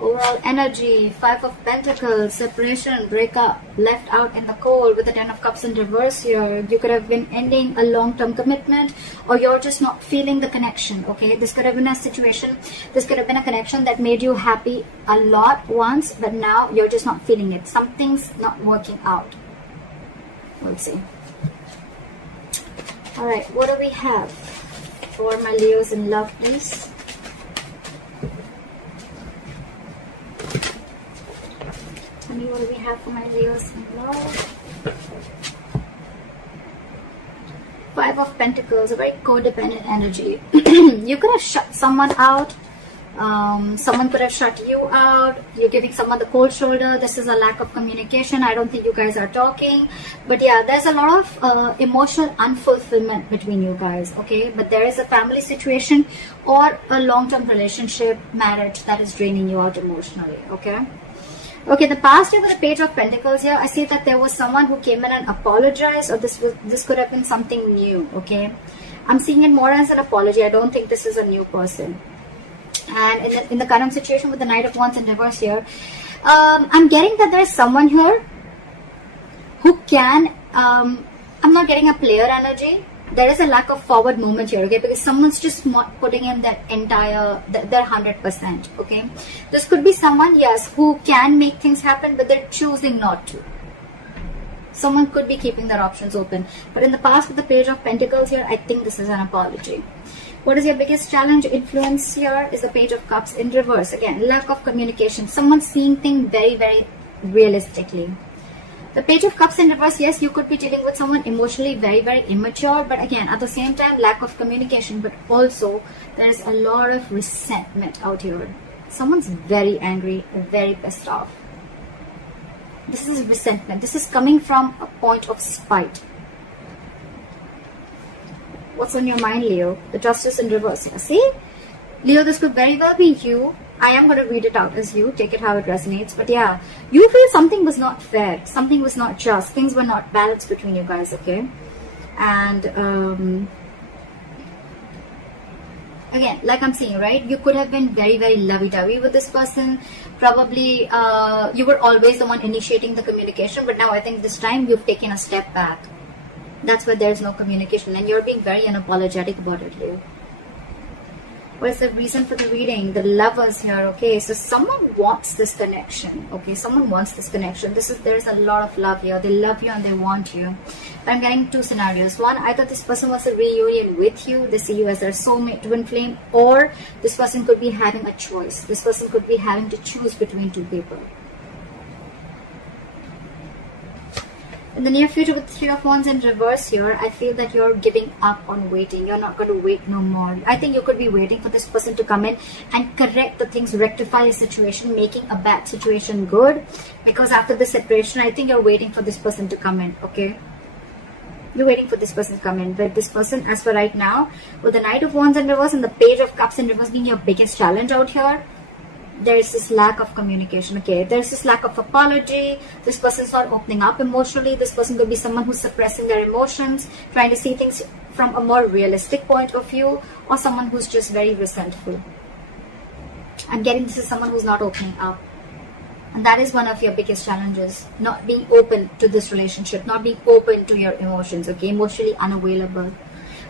Overall energy, 5 of Pentacles, separation, breakup, left out in the cold with the 10 of Cups in reverse here. You could have been ending a long-term commitment, or you're just not feeling the connection, okay? This could have been a situation, this could have been a connection that made you happy a lot once, but now you're just not feeling it. Something's not working out. We'll see. Alright, what do we have for my Leos in love, please? Tell me, what do we have for my Leos in love? 5 of Pentacles, a very codependent energy. You could have shut someone out. Someone could have shut you out. You're giving someone the cold shoulder. This is a lack of communication. I don't think you guys are talking. But yeah, there's a lot of emotional unfulfillment between you guys, okay? But there is a family situation or a long-term relationship, marriage that is draining you out emotionally, okay? Okay, the past year with the Page of Pentacles here, I see that there was someone who came in and apologized, or this could have been something new, okay? I'm seeing it more as an apology. I don't think this is a new person. And in the current situation with the Knight of Wands in reverse here, I'm getting that there's someone here who can, I'm not getting a player energy. There is a lack of forward movement here, okay, because someone's just not putting in their entire, their 100%, okay. This could be someone, yes, who can make things happen, but they're choosing not to. Someone could be keeping their options open. But in the past with the Page of Pentacles here, I think this is an apology. What is your biggest challenge? Influence here is the Page of Cups in reverse. Again, lack of communication. Someone seeing things very, very realistically. The Page of Cups in reverse, yes, you could be dealing with someone emotionally very, very immature. But again, at the same time, lack of communication. But also, there's a lot of resentment out here. Someone's very angry, very pissed off. This is resentment. This is coming from a point of spite. What's on your mind, Leo? The Justice in reverse here. See? Leo, this could very well be you. I am going to read it out as you. Take it how it resonates. But yeah, you feel something was not fair. Something was not just. Things were not balanced between you guys, okay? And again, like I'm saying, right? You could have been very, very lovey-dovey with this person. Probably you were always the one initiating the communication. But now I think this time you've taken a step back. That's why there's no communication. And you're being very unapologetic about it, Leo. What is the reason for the reading? The Lovers here, okay? So someone wants this connection, okay? Someone wants this connection. There's a lot of love here. They love you and they want you. But I'm getting two scenarios. One, either this person wants a reunion with you. They see you as their soulmate, twin flame. Or this person could be having a choice. This person could be having to choose between two people. In the near future with 3 of Wands in reverse here, I feel that you're giving up on waiting. You're not going to wait no more. I think you could be waiting for this person to come in and correct the things, rectify a situation, making a bad situation good. Because after the separation, I think you're waiting for this person to come in, okay? You're waiting for this person to come in. But this person, as for right now, with the Knight of Wands in reverse and the Page of Cups in reverse being your biggest challenge out here, there is this lack of communication, okay? There's this lack of apology. This person's not opening up emotionally. This person could be someone who's suppressing their emotions, trying to see things from a more realistic point of view, or someone who's just very resentful. I'm getting this is someone who's not opening up. And that is one of your biggest challenges, not being open to this relationship, not being open to your emotions, okay? Emotionally unavailable.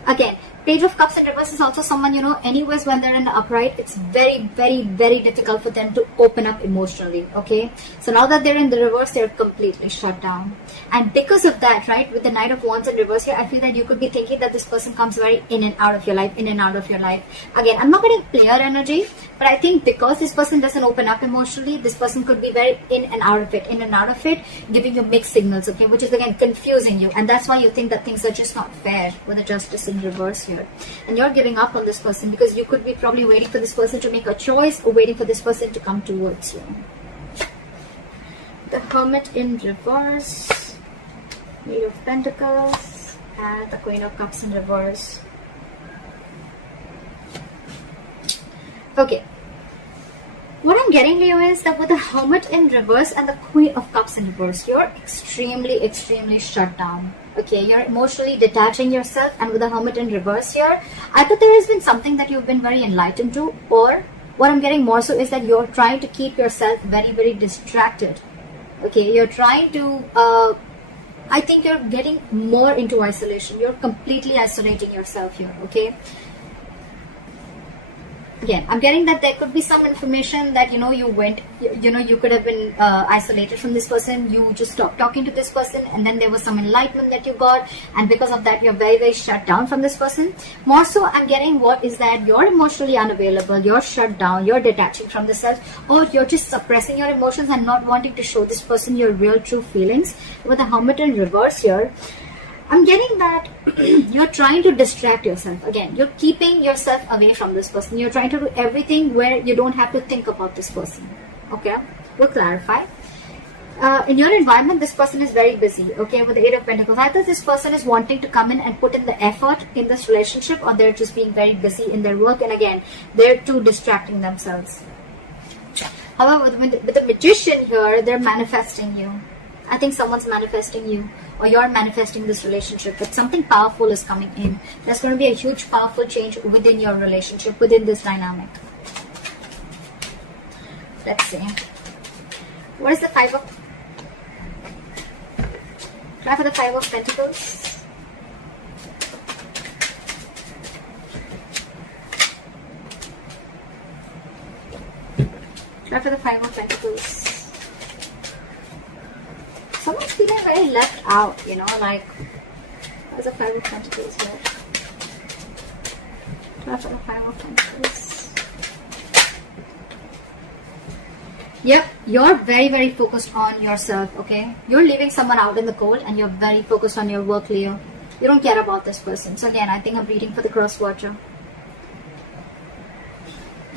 Again, Page of Cups in reverse is also someone, you know, anyways, when they're in the upright, it's very, very, very difficult for them to open up emotionally, okay? So now that they're in the reverse, they're completely shut down. And because of that, right, with the Knight of Wands in reverse here, I feel that you could be thinking that this person comes very in and out of your life, in and out of your life. Again, I'm not getting player energy, but I think because this person doesn't open up emotionally, this person could be very in and out of it, giving you mixed signals, okay, which is again confusing you. And that's why you think that things are just not fair with the Justice in reverse here. And you're giving up on this person because you could be probably waiting for this person to make a choice or waiting for this person to come towards you. The Hermit in reverse, Eight of Pentacles, and the Queen of Cups in reverse. Okay. What I'm getting, Leo, is that with the Hermit in reverse and the Queen of Cups in reverse, you're extremely, extremely shut down. Okay, you're emotionally detaching yourself, and with the Hermit in reverse here, either there has been something that you've been very enlightened to, or what I'm getting more so is that you're trying to keep yourself very, very distracted. Okay, you're trying to, I think you're getting more into isolation. You're completely isolating yourself here, okay? Again, I'm getting that there could be some information that, you could have been isolated from this person. You just stopped talking to this person, and then there was some enlightenment that you got, and because of that, you're very, very shut down from this person. More so, I'm getting what is that you're emotionally unavailable, you're shut down, you're detaching from the self, or you're just suppressing your emotions and not wanting to show this person your real, true feelings. With the Hermit in reverse here, I'm getting that you're trying to distract yourself. Again, you're keeping yourself away from this person. You're trying to do everything where you don't have to think about this person. Okay, we'll clarify. In your environment, this person is very busy. Okay, with the Eight of Pentacles, either this person is wanting to come in and put in the effort in this relationship, or they're just being very busy in their work, and again, they're too distracting themselves. However, with the Magician here, they're manifesting you. I think someone's manifesting you, or you're manifesting this relationship, but something powerful is coming in. There's going to be a huge, powerful change within your relationship, within this dynamic. Let's see. What is the Try for the Five of Pentacles. Try for the Five of Pentacles. Someone's feeling very left out, like, there's a Five of Pentacles here. Try for the Five of Pentacles. Yep, you're very, very focused on yourself, okay? You're leaving someone out in the cold, and you're very focused on your work, Leo. You don't care about this person. So again, I think I'm reading for the cross watcher.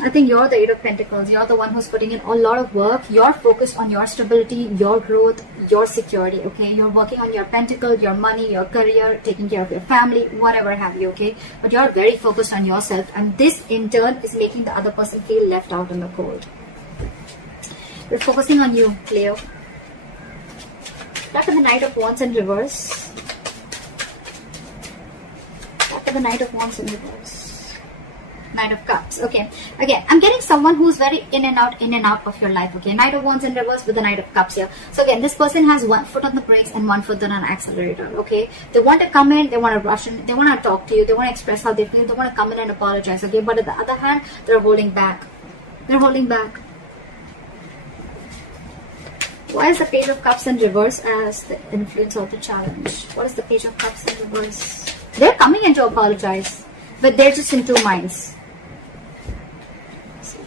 I think you're the Eight of Pentacles. You're the one who's putting in a lot of work. You're focused on your stability, your growth, your security, okay? You're working on your pentacle, your money, your career, taking care of your family, whatever have you, okay? But you're very focused on yourself, and this in turn is making the other person feel left out in the cold. We're focusing on you, Leo. Back to the Knight of Wands in reverse. Back to the Knight of Wands in reverse. Knight of Cups. Okay, again, I'm getting someone who's very in and out of your life. Okay, Knight of Wands in reverse with the Knight of Cups here. So again, this person has one foot on the brakes and one foot on an accelerator. Okay, they want to come in, they want to rush in, they want to talk to you, they want to express how they feel, they want to come in and apologize. Okay, but on the other hand, they're holding back. They're holding back. Why is the Page of Cups in reverse as the influence of the challenge? What is the Page of Cups in reverse? They're coming in to apologize, but they're just in two minds.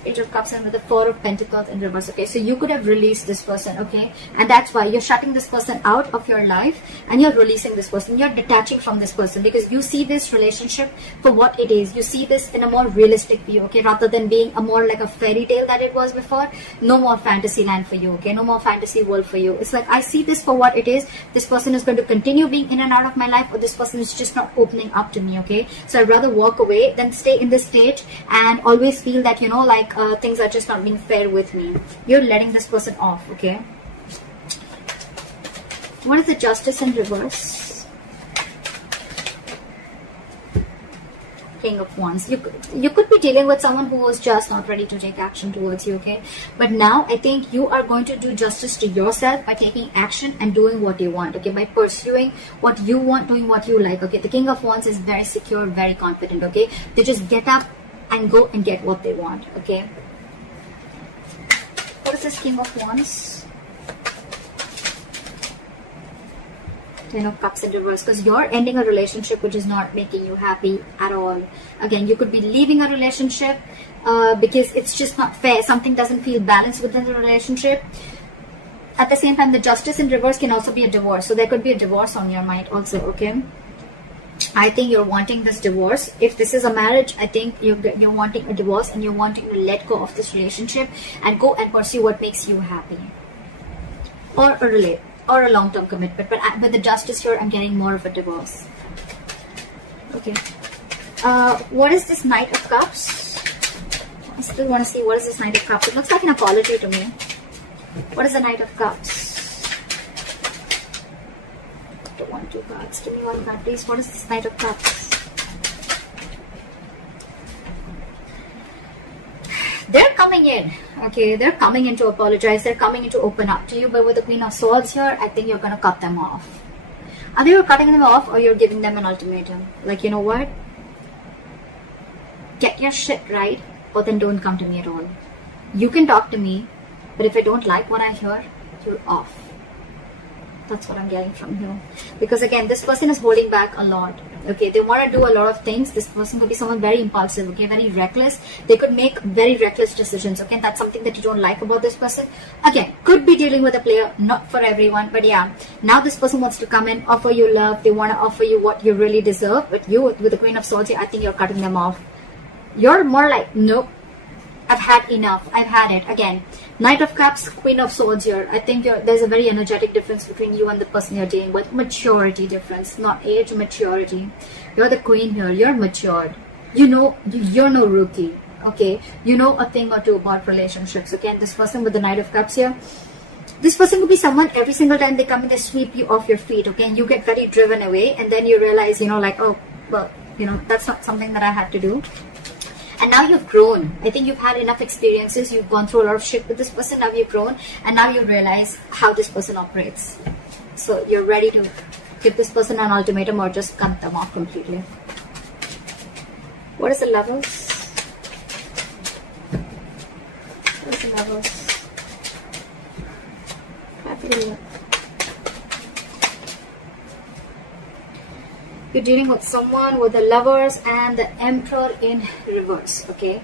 Page of Cups and with the Four of Pentacles in reverse. Okay, so you could have released this person, okay, and that's why you're shutting this person out of your life, and you're releasing this person. You're detaching from this person because you see this relationship for what it is. You see this in a more realistic view, okay, rather than being a more like a fairy tale that it was before. No more fantasy land for you, okay, no more fantasy world for you. It's like, I see this for what it is. This person is going to continue being in and out of my life, or this person is just not opening up to me, okay? So I'd rather walk away than stay in this state and always feel that, like things are just not being fair with me. You're letting this person off, okay? What is the Justice in reverse? King of Wands. You could be dealing with someone who was just not ready to take action towards you, okay? But now I think you are going to do justice to yourself by taking action and doing what you want, okay? By pursuing what you want, doing what you like, okay? The King of Wands is very secure, very confident, okay? They just get up and go and get what they want, okay? What is this King of Wands? Ten of Cups in reverse, because you're ending a relationship which is not making you happy at all. Again, you could be leaving a relationship because it's just not fair. Something doesn't feel balanced within the relationship. At the same time, the Justice in reverse can also be a divorce. So there could be a divorce on your mind also, okay? I think you're wanting this divorce. If this is a marriage, I think you're wanting a divorce, and you're wanting to let go of this relationship and go and pursue what makes you happy, or a long-term commitment. But with the Justice here, I'm getting more of a divorce. Okay. What is this Knight of Cups? I still want to see what is this Knight of Cups. It looks like an apology to me. What is the Knight of Cups? Two cards. Give me one card, please. What is this Knight of Cups? They're coming in, okay? They're coming in to apologize. They're coming in to open up to you. But with the Queen of Swords here, I think you're going to cut them off. Either you're cutting them off or you're giving them an ultimatum. Like, you know what? Get your shit right, or then don't come to me at all. You can talk to me, but if I don't like what I hear, you're off. That's what I'm getting from you. Because again, this person is holding back a lot. Okay, they want to do a lot of things. This person could be someone very impulsive, okay, very reckless. They could make very reckless decisions, okay? That's something that you don't like about this person. Again, could be dealing with a player, not for everyone, but yeah. Now this person wants to come in, offer you love. They want to offer you what you really deserve. But you, with the Queen of Swords, I think you're cutting them off. You're more like, nope, I've had enough. I've had it. Again, Knight of Cups, Queen of Swords here. I think there's a very energetic difference between you and the person you're dealing with. Maturity difference, not age, maturity. You're the queen here. You're matured. You know, you're no rookie. Okay, you know a thing or two about relationships. Okay, and this person with the Knight of Cups here, this person could be someone every single time they come in, they sweep you off your feet. Okay, and you get very driven away, and then you realize, you know, like, oh, well, you know, that's not something that I had to do. And now you've grown. I think you've had enough experiences. You've gone through a lot of shit with this person. Now you've grown. And now you realize how this person operates. So you're ready to give this person an ultimatum or just cut them off completely. What is the Lovers? What is the Lovers? Happily. You're dealing with someone with the Lovers and the Emperor in reverse, okay?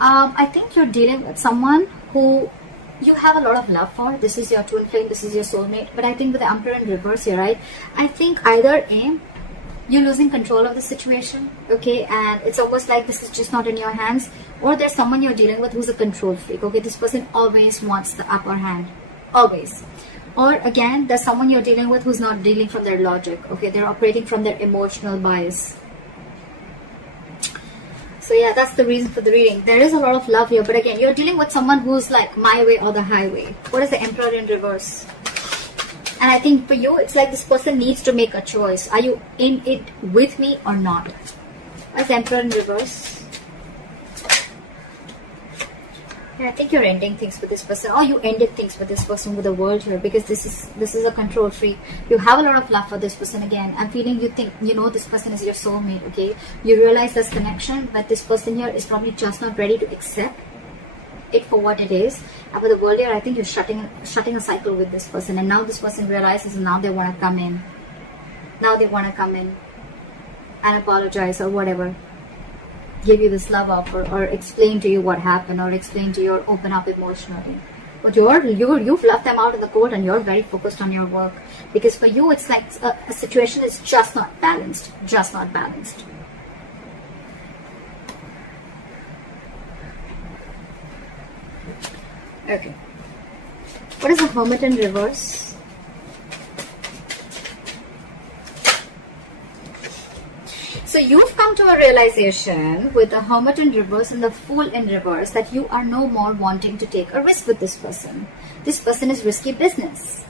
I think you're dealing with someone who you have a lot of love for. This is your twin flame, this is your soulmate. But I think with the Emperor in reverse here, right? I think either A, you're losing control of the situation, okay? And it's almost like this is just not in your hands. Or there's someone you're dealing with who's a control freak, okay? This person always wants the upper hand, always. Or again, there's someone you're dealing with who's not dealing from their logic. Okay, they're operating from their emotional bias. So yeah, that's the reason for the reading. There is a lot of love here, but again, you're dealing with someone who's like my way or the highway. What is the Emperor in reverse? And I think for you, it's like this person needs to make a choice. Are you in it with me or not? What is the Emperor in reverse? Yeah, I think you're ending things with this person, or you ended things with this person with the World here, because this is a control freak. You have a lot of love for this person. Again, I'm feeling you think, you know, this person is your soulmate, okay? You realize there's connection, but this person here is probably just not ready to accept it for what it is. And with the World here, I think you're shutting a cycle with this person, and now this person realizes, and now they want to come in. Now they want to come in and apologize or whatever. Give you this love offer, or explain to you what happened, or explain to you, or open up emotionally. But you've left them out in the cold, and you're very focused on your work, because for you it's like a situation is just not balanced, just not balanced. Okay, what is the Hermit in reverse? So you've come to a realization with the Hermit in reverse and the Fool in reverse that you are no more wanting to take a risk with this person. This person is risky business.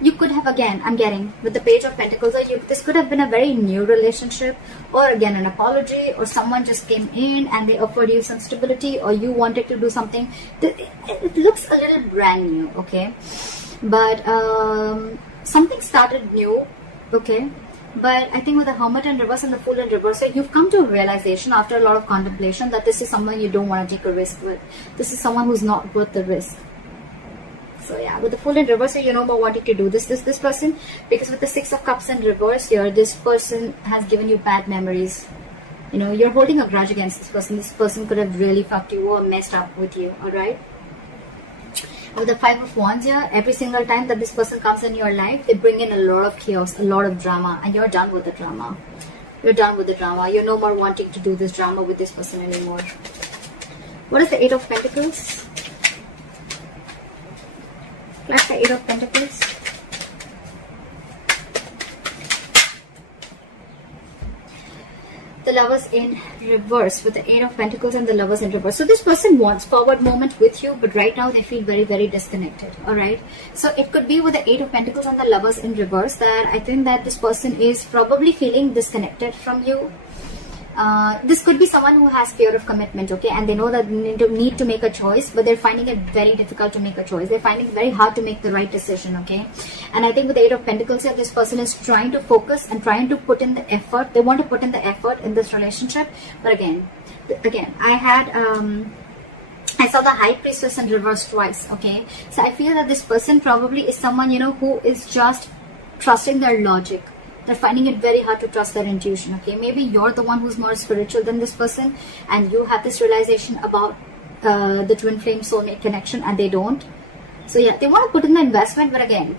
You could have, again, I'm getting with the Page of Pentacles, this could have been a very new relationship, or again an apology, or someone just came in and they offered you some stability, or you wanted to do something. It looks a little brand new, okay? But something started new, okay? But I think with the Hermit in reverse and the Fool in reverse, you've come to a realization after a lot of contemplation that this is someone you don't want to take a risk with. This is someone who's not worth the risk. So yeah, with the Fool in reverse, you're no more wanting to do this person, because with the Six of Cups in reverse here, this person has given you bad memories. You know, you're holding a grudge against this person. This person could have really fucked you or messed up with you, alright? With the Five of Wands here, every single time that this person comes in your life, they bring in a lot of chaos, a lot of drama, and you're done with the drama. You're done with the drama. You're no more wanting to do this drama with this person anymore. What is the Eight of Pentacles? Flash the Eight of Pentacles. The Lovers in reverse, with the Eight of Pentacles and the Lovers in reverse. So this person wants forward moment with you, but right now they feel very, very disconnected. Alright, so it could be with the Eight of Pentacles and the Lovers in reverse that I think that this person is probably feeling disconnected from you. This could be someone who has fear of commitment, okay, and they know that they need to make a choice, but they're finding it very difficult to make a choice. They're finding it very hard to make the right decision, okay. And I think with the Eight of Pentacles here, this person is trying to focus and trying to put in the effort. They want to put in the effort in this relationship, but again, I saw the High Priestess in reverse twice, okay. So I feel that this person probably is someone, you know, who is just trusting their logic. They're finding it very hard to trust their intuition, okay. Maybe you're the one who's more spiritual than this person, and you have this realization about the twin flame soulmate connection, and they don't. So yeah, they want to put in the investment, but again,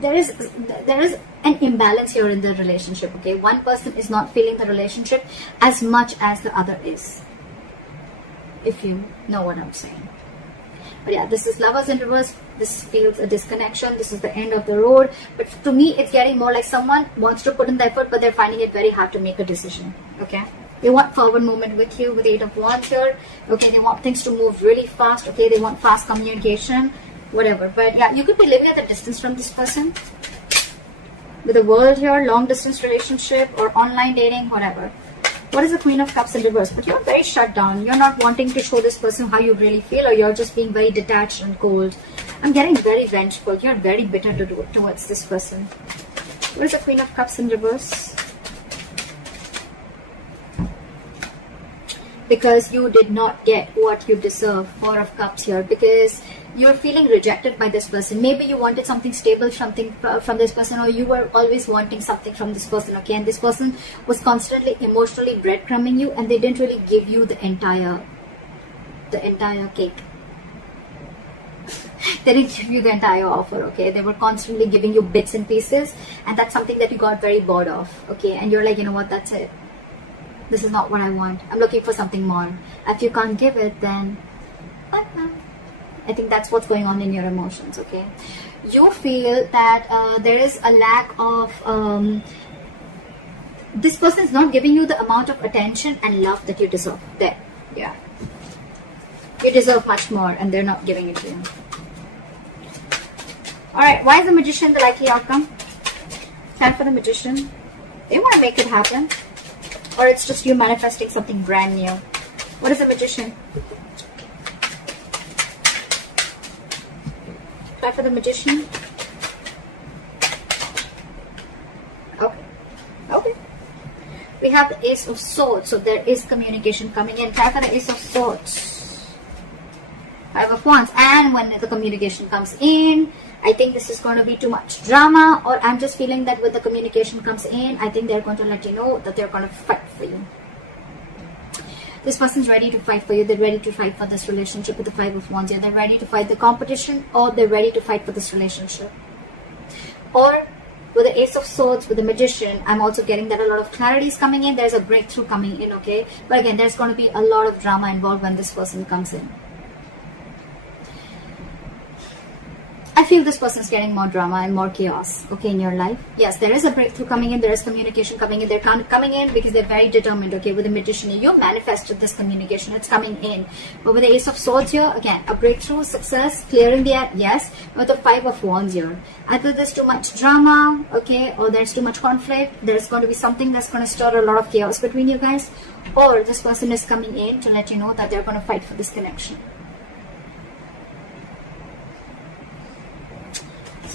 there is an imbalance here in the relationship, okay. One person is not feeling the relationship as much as the other is, if you know what I'm saying. But yeah, this is Lovers in reverse. This feels a disconnection. This is the end of the road. But to me, it's getting more like someone wants to put in the effort, but they're finding it very hard to make a decision, okay. They want forward movement with you with the Eight of Wands here, okay. They want things to move really fast, okay. They want fast communication, whatever. But yeah, you could be living at a distance from this person. With the World here, long distance relationship or online dating, whatever. What is the Queen of Cups in reverse? But you're very shut down. You're not wanting to show this person how you really feel, or you're just being very detached and cold. I'm getting very vengeful. You're very bitter towards this person. What is the Queen of Cups in reverse? Because you did not get what you deserve. Four of Cups here. Because you're feeling rejected by this person. Maybe you wanted something stable, something from this person, or you were always wanting something from this person, okay. And this person was constantly emotionally breadcrumbing you, and they didn't really give you the entire cake. They didn't give you the entire offer, okay. They were constantly giving you bits and pieces, and that's something that you got very bored of, okay. And you're like, you know what, that's it. This is not what I want. I'm looking for something more. If you can't give it, then I think that's what's going on in your emotions, okay. You feel that there is a lack of this person is not giving you the amount of attention and love that you deserve. There, yeah, you deserve much more, and they're not giving it to you. All right, why is the Magician the likely outcome? Time for the Magician. They want to make it happen, or it's just you manifesting something brand new. What is the Magician? For the Magician. Okay. We have the Ace of Swords, so there is communication coming in. Try for the Ace of Swords. Five of Wands, and when the communication comes in, I think this is going to be too much drama, or I'm just feeling that when the communication comes in, I think they're going to let you know that they're going to fight for you. This person's ready to fight for you. They're ready to fight for this relationship with the Five of Wands here. They're ready to fight the competition, or they're ready to fight for this relationship. Or with the Ace of Swords, with the Magician, I'm also getting that a lot of clarity is coming in. There's a breakthrough coming in, okay? But again, there's going to be a lot of drama involved when this person comes in. I feel this person is getting more drama and more chaos, okay, in your life. Yes, there is a breakthrough coming in. There is communication coming in. They're coming in because they're very determined, okay. With the Magician, you manifested this communication. It's coming in. But with the Ace of Swords here, again, a breakthrough, success, clearing the air, yes. With the Five of Wands here, either there's too much drama, okay, or there's too much conflict. There's going to be something that's going to stir a lot of chaos between you guys. Or this person is coming in to let you know that they're going to fight for this connection.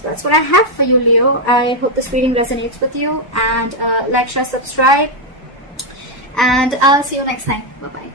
That's what I have for you, Leo. I hope this reading resonates with you, and like, share, subscribe, and I'll see you next time. Bye bye.